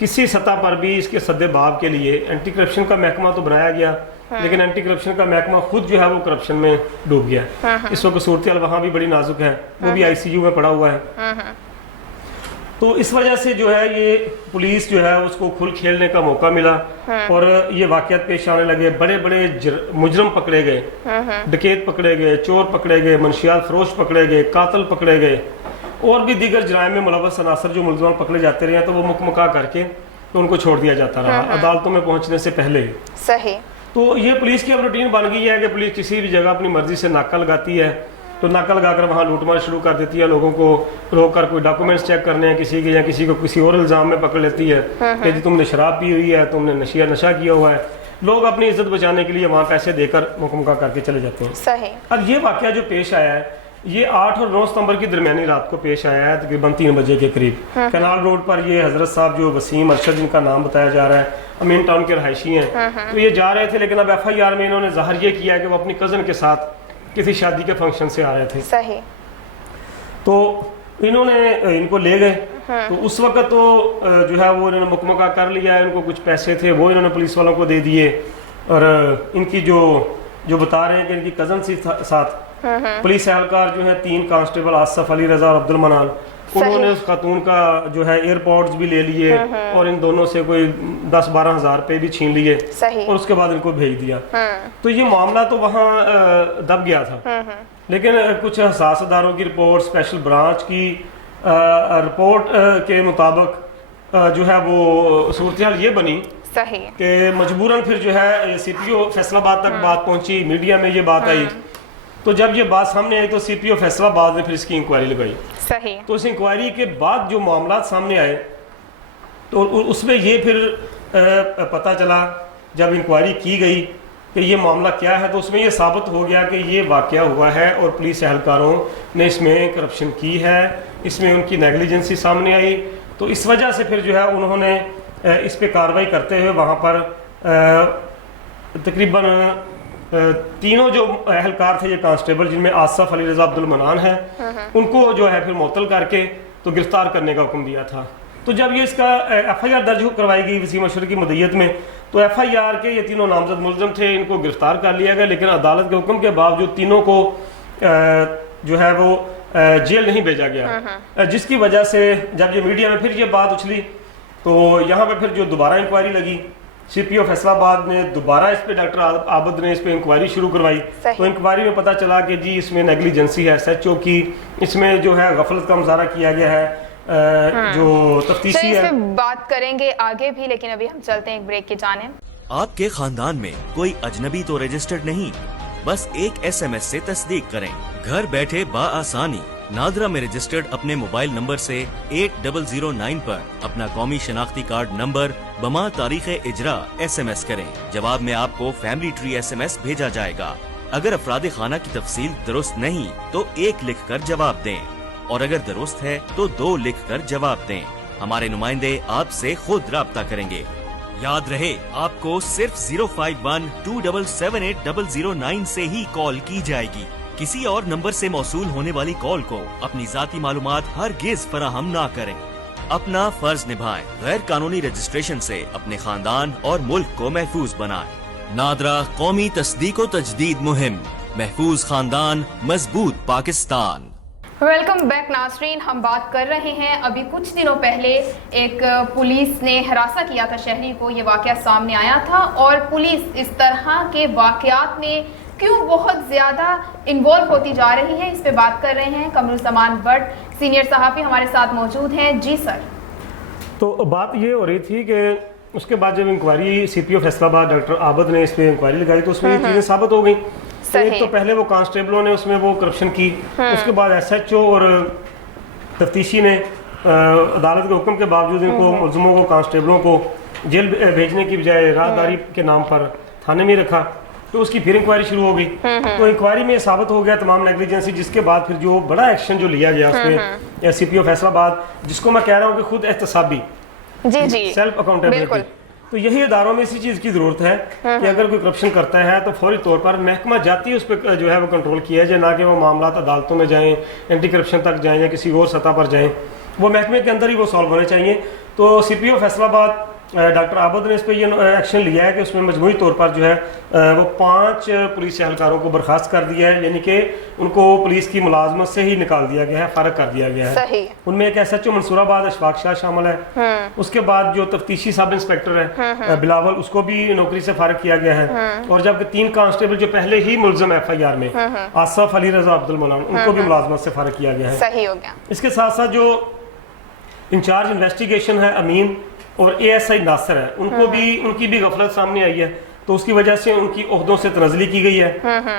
کسی سطح پر بھی اس کے سدباب کے لیے اینٹی کرپشن کا محکمہ تو بنایا گیا، لیکن اینٹی کرپشن کا محکمہ خود جو ہے وہ کرپشن میں ڈوب گیا. اس وقت صورتحال وہاں بھی بڑی نازک ہے، وہ بھی ICU میں پڑا ہوا ہے. تو اس وجہ سے جو ہے یہ پولیس جو ہے اس کو کھل کھیلنے کا موقع ملا اور یہ واقعات پیش آنے لگے. بڑے بڑے مجرم پکڑے گئے، ڈکیت پکڑے گئے، چور پکڑے گئے، منشیات فروش پکڑے گئے، قاتل پکڑے گئے، اور بھی دیگر جرائم میں ملوث عناصر جو ملزمان پکڑے جاتے رہے ہیں تو وہ مکمکا کر کے تو ان کو چھوڑ دیا جاتا رہا عدالتوں میں پہنچنے سے پہلے. صحیح. تو یہ پولیس کی اب روٹین بن گئی ہے کہ پولیس کسی بھی جگہ اپنی مرضی سے ناکہ لگاتی ہے تو ناکہ لگا کر وہاں لوٹ مار شروع کر دیتی ہے، لوگوں کو روک کر کوئی ڈاکومنٹس چیک کرنے ہیں کسی کے، یا کسی کو کسی اور الزام میں پکڑ لیتی ہے کہ جی تم نے شراب پی ہوئی ہے، تم نے نشہ کیا ہوا ہے. لوگ اپنی عزت بچانے کے لیے وہاں پیسے دے کر مکمکا کر کے چلے جاتے ہیں. صحیح. اب یہ واقعہ جو پیش آیا ہے یہ 8 اور 9 ستمبر کی درمیانی رات کو پیش آیا ہے تقریباً 3 بجے کے قریب. کینال روڈ پر یہ حضرت صاحب جو وسیم ارشد جن کا نام بتایا جا رہا ہے امین ٹاؤن کے رہائشی ہیں، تو یہ جا رہے تھے، لیکن اب FIR میں انہوں نے ظاہر یہ کیا کہ وہ اپنی کزن کے ساتھ کسی شادی کے فنکشن سے آ رہے تھے. صحیح. تو انہوں نے ان کو لے گئے. تو اس وقت تو جو ہے وہ انہوں نے مکمکا کر لیا ہے، ان کو کچھ پیسے تھے وہ انہوں نے پولیس والوں کو دے دیے، اور ان کی جو بتا رہے ہیں کہ ان کی کزن سی ساتھ پولیس اہلکار جو ہے 3 کانسٹیبل آصف علی رضا اور عبد المنان، انہوں نے اس خاتون کا جو ہے ایئرپورٹس بھی لے لیے اور ان دونوں سے کوئی 10-12 ہزار روپے بھی چھین لیے اور اس کے بعد ان کو بھیج دیا. تو یہ معاملہ تو وہاں دب گیا تھا، لیکن کچھ حساس اداروں کی رپورٹ، اسپیشل برانچ کی رپورٹ کے مطابق جو ہے وہ صورتحال یہ بنی کہ مجبوراً پھر جو ہے CPO فیصل آباد تک بات پہنچی، میڈیا میں یہ بات آئی. تو جب یہ بات سامنے آئی تو CPO فیصل آباد نے پھر اس کی انکوائری لگائی. صحیح. تو اس انکوائری کے بعد جو معاملات سامنے آئے تو اس میں یہ پھر پتہ چلا جب انکوائری کی گئی کہ یہ معاملہ کیا ہے، تو اس میں یہ ثابت ہو گیا کہ یہ واقعہ ہوا ہے اور پولیس اہلکاروں نے اس میں کرپشن کی ہے، اس میں ان کی نیگلیجنسی سامنے آئی. تو اس وجہ سے پھر جو ہے انہوں نے اس پہ کارروائی کرتے ہوئے وہاں پر تقریباً 3 جو اہلکار تھے یہ کانسٹیبل، جن میں آصف علی رضا عبد المنان ہیں، ان کو جو ہے پھر معطل کر کے تو گرفتار کرنے کا حکم دیا تھا. تو جب یہ اس کا FIR درج کروائی گئی وسیم ارشد کی مدیت میں، تو FIR کے یہ 3 نامزد ملزم تھے، ان کو گرفتار کر لیا گیا، لیکن عدالت کے حکم کے باوجود تینوں کو جو ہے وہ جیل نہیں بھیجا گیا، جس کی وجہ سے جب یہ میڈیا میں پھر یہ بات اچھلی تو یہاں پہ پھر جو دوبارہ انکوائری لگی، CPO فیصل آباد نے دوبارہ اس پہ ڈاکٹر عابد نے اس پہ انکوائری شروع کروائی. تو انکوائری میں پتہ چلا کہ جی اس میں نیگلیجنسی ہے SHO کی، اس میں جو ہے غفلت کا مظاہرہ کیا گیا ہے جو تفتیشی ہے. اس پہ بات کریں گے آگے بھی، لیکن ابھی ہم چلتے ہیں ایک بریک کی جانب. آپ کے خاندان میں کوئی اجنبی تو رجسٹرڈ نہیں، بس ایک SMS سے تصدیق کریں. گھر بیٹھے بآسانی نادرا میں رجسٹرڈ اپنے موبائل نمبر سے 8009 پر اپنا قومی شناختی کارڈ نمبر بما تاریخ اجرا SMS کریں. جواب میں آپ کو فیملی ٹری SMS بھیجا جائے گا. اگر افراد خانہ کی تفصیل درست نہیں تو 1 لکھ کر جواب دیں، اور اگر درست ہے تو 2 لکھ کر جواب دیں. ہمارے نمائندے آپ سے خود رابطہ کریں گے. یاد رہے آپ کو صرف 05127780009 سے ہی کال کی جائے گی. کسی اور نمبر سے موصول ہونے والی کال کو اپنی ذاتی معلومات ہرگز فراہم نہ کریں. اپنا فرض نبھائیں. غیر قانونی رجسٹریشن سے اپنے خاندان اور ملک کو محفوظ بنائیں. نادرا قومی تصدیق و تجدید مہم، محفوظ خاندان مضبوط پاکستان. ویلکم بیک ناظرین. ہم بات کر رہے ہیں ابھی کچھ دنوں پہلے ایک پولیس نے ہراساں کیا تھا شہری کو، یہ واقعہ سامنے آیا تھا، اور پولیس اس طرح کے واقعات میں کیوں بہت زیادہ انوالو ہوتی جا رہی ہے، اس پہ بات کر رہے ہیں. قمرالزمان بٹ سینئر صحافی ہمارے ساتھ موجود ہیں. جی سر. تو بات یہ ہو رہی تھی کہ اس کے بعد جب انکوائری CPO فیصل آباد ڈاکٹر عابد نے اس پہ انکوائری لگائی تو اس میں یہ چیزیں ثابت ہو گئی. ایک تو پہلے وہ کانسٹیبلوں نے اس میں وہ کرپشن کی، اس کے بعد SHO اور تفتیشی نے عدالت کے حکم کے باوجود ان کو ملزموں کو کانسٹیبلوں کو جیل بھیجنے کی بجائے راہداری کے نام پر تھانے میں رکھا. تو اس کی پھر انکوائری شروع ہو گئی. تو انکوائری میں ثابت ہو گیا تمام نیگلیجنسی، جس کے بعد پھر جو بڑا ایکشن جو لیا گیا اس میں CPO فیصل آباد، جس کو میں کہہ رہا ہوں کہ خود احتسابی، سیلف اکاؤنٹیبلٹی. تو یہی اداروں میں اسی چیز کی ضرورت ہے کہ اگر کوئی کرپشن کرتا ہے تو فوری طور پر محکمہ جاتی اس پہ جو ہے وہ کنٹرول کیا جائے، نہ کہ وہ معاملات عدالتوں میں جائیں، اینٹی کرپشن تک جائیں یا کسی اور سطح پر جائیں. وہ محکمے کے اندر ہی وہ سالو ہونے چاہیے. تو سی پی او فیصل آباد ڈاکٹر عابد نے اس پہ یہ ایکشن لیا ہے کہ اس میں مجموعی طور پر جو ہے وہ 5 پولیس اہلکاروں کو برخاست کر دیا ہے, یعنی کہ ان کو پولیس کی ملازمت سے ہی نکال دیا گیا ہے, فارغ کر دیا گیا ہے. ان میں ایک ایس ایچ او منصور آباد اشفاق شاہ شامل ہے. اس کے بعد جو تفتیشی سب انسپیکٹر ہے بلاول, اس کو بھی نوکری سے فارغ کیا گیا ہے. اور جبکہ 3 کانسٹیبل جو پہلے ہی ملزم ایف آئی آر میں, آصف علی رضا عبد المنان, ان کو بھی ملازمت سے فارغ کیا گیا ہے. صحیح ہو گیا. اس کے ساتھ ساتھ جو انچارج انویسٹیگیشن ہے امین اور اے ایس آئی ناصر ہے, ان کی بھی غفلت سامنے آئی ہے, تو اس کی وجہ سے ان کی عہدوں سے تنزلی کی گئی ہے.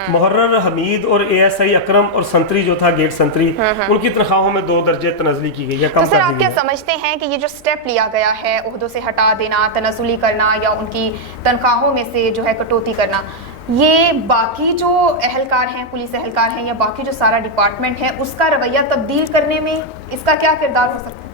محرر حمید اور اے ایس آئی اکرم اور سنتری جو تھا گیٹ سنتری, ان کی تنخواہوں میں 2 درجے تنزلی کی گئی ہے, کم کر دی گئی ہے. آپ کیا سمجھتے ہیں کہ یہ جو سٹیپ لیا گیا ہے عہدوں سے ہٹا دینا, تنزلی کرنا یا ان کی تنخواہوں میں سے جو ہے کٹوتی کرنا, یہ باقی جو اہلکار ہیں, پولیس اہلکار ہیں یا باقی جو سارا ڈپارٹمنٹ ہے, اس کا رویہ تبدیل کرنے میں اس کا کیا کردار ہو سکتا ہے؟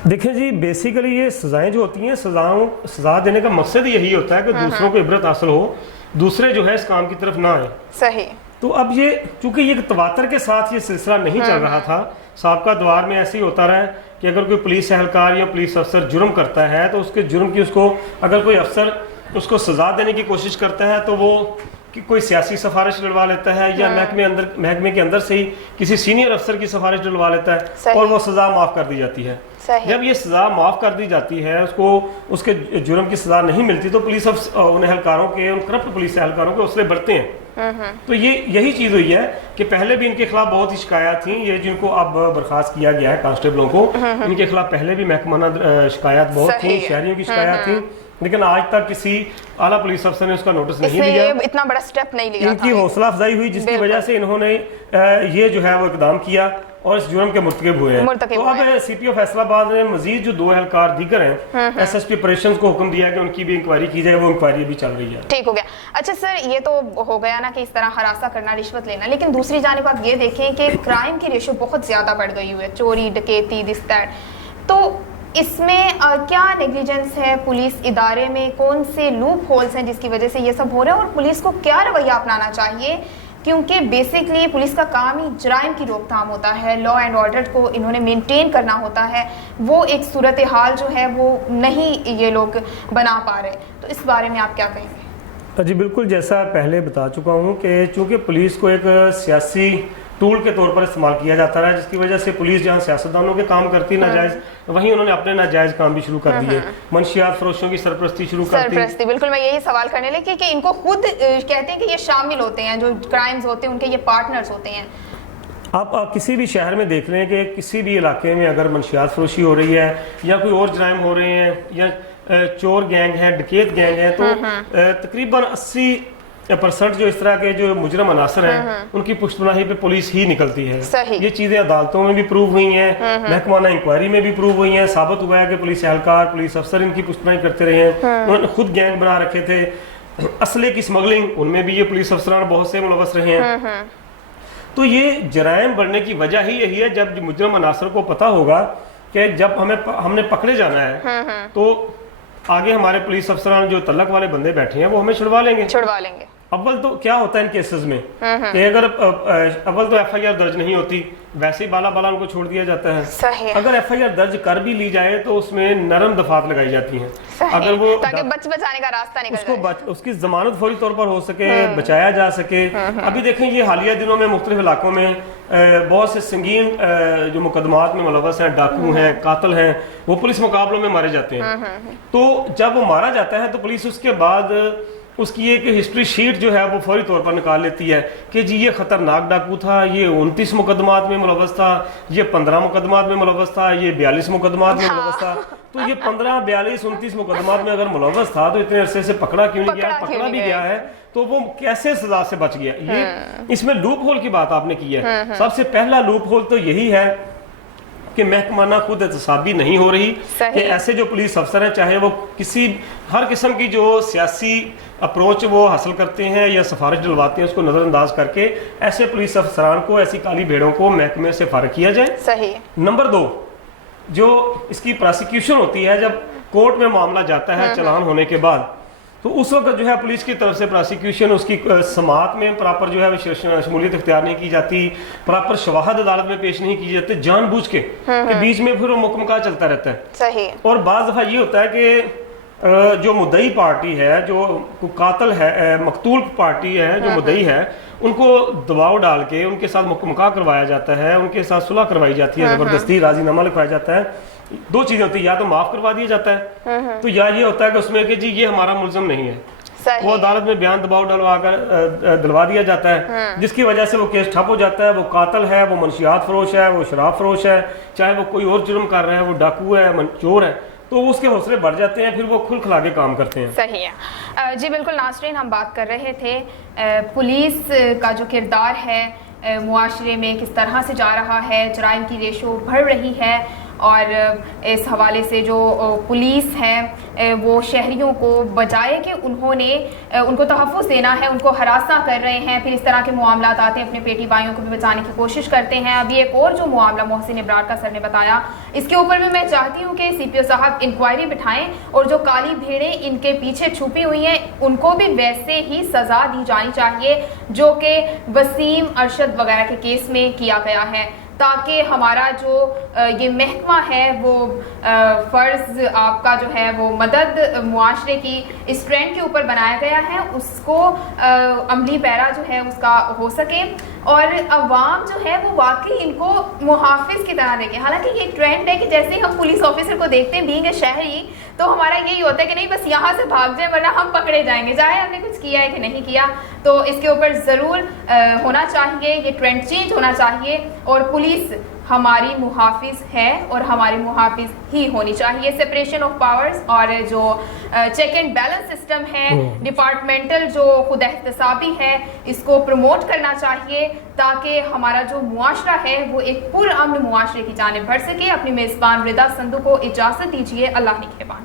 دیکھیں جی, بیسیکلی یہ سزائیں جو ہوتی ہیں, سزا دینے کا مقصد یہی ہوتا ہے کہ دوسروں کو عبرت حاصل ہو, دوسرے جو ہے اس کام کی طرف نہ آئیں. صحیح. تو اب یہ چونکہ یہ تواتر کے ساتھ یہ سلسلہ نہیں چل رہا تھا, سابقہ دوار میں ایسے ہی ہوتا رہا ہے کہ اگر کوئی پولیس اہلکار یا پولیس افسر جرم کرتا ہے تو اس کے جرم کی اگر کوئی افسر اس کو سزا دینے کی کوشش کرتا ہے تو وہ کوئی سیاسی سفارش ڈلوا لیتا ہے یا محکمے کے اندر سے ہی کسی سینئر افسر کی سفارش ڈلوا لیتا ہے اور وہ سزا معاف کر دی جاتی ہے. جب یہ سزا معاف کر دی جاتی ہے, اس کے جرم کی سزا نہیں ملتی, تو پولیس ان اہلکاروں کے, ان کرپٹ پولیس اہلکاروں کے حوصلے بڑھتے ہیں. تو یہی چیز ہوئی ہے کہ پہلے بھی ان کے خلاف بہت ہی شکایات تھیں, یہ جن کو اب برخاست کیا گیا ہے کانسٹیبلوں کو, ان کے خلاف پہلے بھی محکمانہ شکایات بہت تھیں, شہریوں کی شکایات تھیں, لیکن آج تک کسی اعلیٰ پولیس افسر نے اس کا نوٹس نہیں لیا, اتنا بڑا سٹیپ نہیں لیا. ان کی حوصلہ افزائی ہوئی جس کی وجہ سے انہوں نے یہ جو ہے وہ اقدام کیا اور اس جرم کے مرتکب ہوئے ہیں. تو اب سی پی او فیصل آباد نے مزید جو 2 اہلکار دیگر ہیں ایس ایس پی آپریشنز کو حکم دیا کہ ان کی بھی انکوائری کی جائے, وہ انکوائری بھی چل رہی ہے. ٹھیک ہو گیا. اچھا سر, یہ تو ہو گیا نا کہ اس طرح ہراساں کرنا, رشوت لینا, لیکن دوسری جانب آپ یہ دیکھیں کہ کرائم کی ریشو بہت زیادہ بڑھ گئی ہوئی ہے, چوری ڈکیتی دس دیٹ. تو اس میں کیا نیگلیجنس ہے پولیس ادارے میں, کون سے لوپ ہولز ہیں جس کی وجہ سے یہ سب ہو رہا ہے, اور پولیس کو کیا رویہ اپنانا چاہیے, کیونکہ بیسکلی پولیس کا کام ہی جرائم کی روک تھام ہوتا ہے, لا اینڈ آرڈر کو انہوں نے مینٹین کرنا ہوتا ہے, وہ ایک صورتحال جو ہے وہ نہیں یہ لوگ بنا پا رہے. تو اس بارے میں آپ کیا کہیں گے؟ جی بالکل, جیسا پہلے بتا چکا ہوں کہ چونکہ پولیس کو ایک سیاسی ٹول کے طور پر استعمال کیا جاتا رہا ہے, جس کی وجہ سے پولیس جہاں سیاستدانوں کے کام کرتی ناجائز, وہیں انہوں نے اپنے ناجائز کام بھی شروع کر دیے, منشیات فروشوں کی سرپرستی شروع کر دی. بالکل, میں یہی سوال کرنے لگی کہ ان کو خود کہتے ہیں کہ یہ شامل ہوتے ہیں, جو کرائمز ہوتے ہیں ان کے یہ پارٹنرز ہوتے ہیں. آپ کسی بھی شہر میں دیکھ لیں کہ کسی بھی علاقے میں اگر منشیات فروشی ہو رہی ہے یا کوئی اور جرائم ہو رہے ہیں یا چور گینگ ہے, ڈکیت گینگ ہے, تو تقریباً 80% جو اس طرح کے جو مجرم عناصر ہیں ان کی پشت پناہی پہ پولیس ہی نکلتی ہے. یہ چیزیں عدالتوں میں بھی پروو ہوئی ہیں, محکمانہ انکوائری میں بھی پروو ہوئی ہیں, ثابت ہوا ہے کہ پولیس اہلکار, پولیس افسر ان کی پشت پناہی کرتے رہے ہیں. انہوں نے خود گینگ بنا رکھے تھے. اسلحے کی اسمگلنگ, ان میں بھی یہ پولیس افسران بہت سے ملوث رہے ہیں. تو یہ جرائم بڑھنے کی وجہ ہی یہی ہے, جب مجرم عناصر کو پتہ ہوگا کہ جب ہم نے پکڑے جانا ہے تو آگے ہمارے پولیس افسران جو تعلق والے بندے بیٹھے ہیں وہ ہمیں چھڑوا لیں گے. اول تو کیا ہوتا ہے ان کیسز میں کہ اگر اول تو ایف آئی آر درج نہیں ہوتی, ویسے ہی بالا بالا ان کو چھوڑ دیا جاتا ہے. اگر ایف آئی آر درج کر بھی لی جائے تو اس میں نرم دفعات لگائی جاتی ہیں, اگر وہ تاکہ بچانے کا راستہ نکل جائے, اس کی ضمانت فوری طور پر ہو سکے, بچایا جا سکے. ابھی دیکھیں یہ حالیہ دنوں میں مختلف علاقوں میں بہت سے سنگین جو مقدمات میں ملوث ہیں, ڈاکو ہیں, قاتل ہیں, وہ پولیس مقابلوں میں مارے جاتے ہیں. تو جب وہ مارا جاتا ہے تو پولیس اس کے بعد اس کی ایک ہسٹری شیٹ جو ہے وہ فوری طور پر نکال لیتی ہے کہ جی یہ خطرناک ڈاکو تھا, یہ 29 مقدمات میں ملوث تھا, یہ 15 مقدمات میں ملوث تھا, یہ 42 مقدمات میں ملوث تھا. تو یہ 15, 42, 29 مقدمات میں اگر ملوث تھا تو اتنے عرصے سے پکڑا کیوں نہیں گیا, پکڑا بھی گیا ہے تو وہ کیسے سزا سے بچ گیا. یہ اس میں لوپ ہول کی بات آپ نے کی ہے. سب سے پہلا لوپ ہول تو یہی ہے کہ محکمانہ خود احتسابی نہیں ہو رہی, کہ ایسے جو پولیس افسر ہیں چاہے وہ ہر قسم کی جو سیاسی اپروچ وہ حاصل کرتے ہیں یا سفارش ڈلواتے ہیں اس کو نظر انداز کر کے ایسے پولیس افسران کو, ایسی کالی بھیڑوں کو محکمے سے فارغ کیا جائے. نمبر 2, جو اس کی پراسیکیوشن ہوتی ہے جب کورٹ میں معاملہ جاتا ہے چلان ہونے کے بعد, تو اس وقت جو ہے پولیس کی طرف سے پراسیکیوشن اس کی سماعت میں پراپر جو ہے شمولیت اختیار نہیں کی جاتی, پراپر شواہد عدالت میں پیش نہیں کی جاتے, جان بوجھ کے کہ بیچ میں پھر وہ مکمکا چلتا رہتا ہے. صحیح. اور بعض دفعہ یہ ہوتا ہے کہ جو مدعی پارٹی ہے, جو قاتل ہے, مقتول پارٹی ہے, جو مدعی ہے, ان کو دباؤ ڈال کے ان کے ساتھ مکمکا کروایا جاتا ہے, ان کے ساتھ صلح کروائی جاتی ہے, زبردستی راضی نامہ لکھوایا جاتا ہے. دو چیزیں ہوتی ہیں, یا تو معاف کروا دیا جاتا ہے, تو یا یہ ہوتا ہے کہ اس میں کہ جی یہ ہمارا ملزم نہیں ہے, وہ عدالت میں بیان دباؤ ڈلوا کر دلوا دیا جاتا ہے, جس کی وجہ سے وہ کیس ٹھپ ہو جاتا ہے. وہ قاتل ہے, وہ منشیات فروش ہے, وہ شراب فروش ہے, چاہے وہ کوئی اور جرم کر رہا ہے, وہ ڈاکو ہے, چور ہے, تو اس کے حوصلے بڑھ جاتے ہیں, پھر وہ کھل کھلا کے کام کرتے ہیں. صحیح ہے جی. بالکل ناظرین, ہم بات کر رہے تھے پولیس کا جو کردار ہے معاشرے میں کس طرح سے جا رہا ہے, جرائم کی ریشو بڑھ رہی ہے, اور اس حوالے سے جو پولیس ہے وہ شہریوں کو بجائے کہ ان کو تحفظ دینا ہے, ان کو ہراساں کر رہے ہیں, پھر اس طرح کے معاملات آتے ہیں, اپنے بیٹی بھائیوں کو بھی بچانے کی کوشش کرتے ہیں. ابھی ایک اور جو معاملہ محسن ابرار کا سر نے بتایا, اس کے اوپر بھی میں چاہتی ہوں کہ سی پی او صاحب انکوائری بٹھائیں, اور جو کالی بھیڑیں ان کے پیچھے چھپی ہوئی ہیں ان کو بھی ویسے ہی سزا دی جانی چاہیے جو کہ وسیم, ارشد وغیرہ کے کیس میں کیا گیا ہے, تاکہ ہمارا جو یہ محکمہ ہے وہ فرض آپ کا جو ہے وہ مدد معاشرے کی اس ٹرینڈ کے اوپر بنایا گیا ہے, اس کو عملی پیرا جو ہے اس کا ہو سکے, اور عوام جو ہے وہ واقعی ان کو محافظ کی طرح دیکھیں. حالانکہ یہ ٹرینڈ ہے کہ جیسے ہی ہم پولیس آفیسر کو دیکھتے ہیں بینگ اے شہری, تو ہمارا یہی ہوتا ہے کہ نہیں بس یہاں سے بھاگ جائیں ورنہ ہم پکڑے جائیں گے, چاہے ہم نے کچھ کیا ہے کہ نہیں کیا. تو اس کے اوپر ضرور ہونا چاہیے, یہ ٹرینڈ چینج ہونا چاہیے, اور پولیس ہماری محافظ ہے اور ہماری محافظ ہی ہونی چاہیے. سپریشن آف پاورز اور جو چیک اینڈ بیلنس سسٹم ہے, ڈپارٹمنٹل جو خود احتسابی ہے, اس کو پروموٹ کرنا چاہیے تاکہ ہمارا جو معاشرہ ہے وہ ایک پرامن معاشرے کی جانب بڑھ سکے. اپنی میزبان رضا سندھو کو اجازت دیجیے. اللہ نگہبان.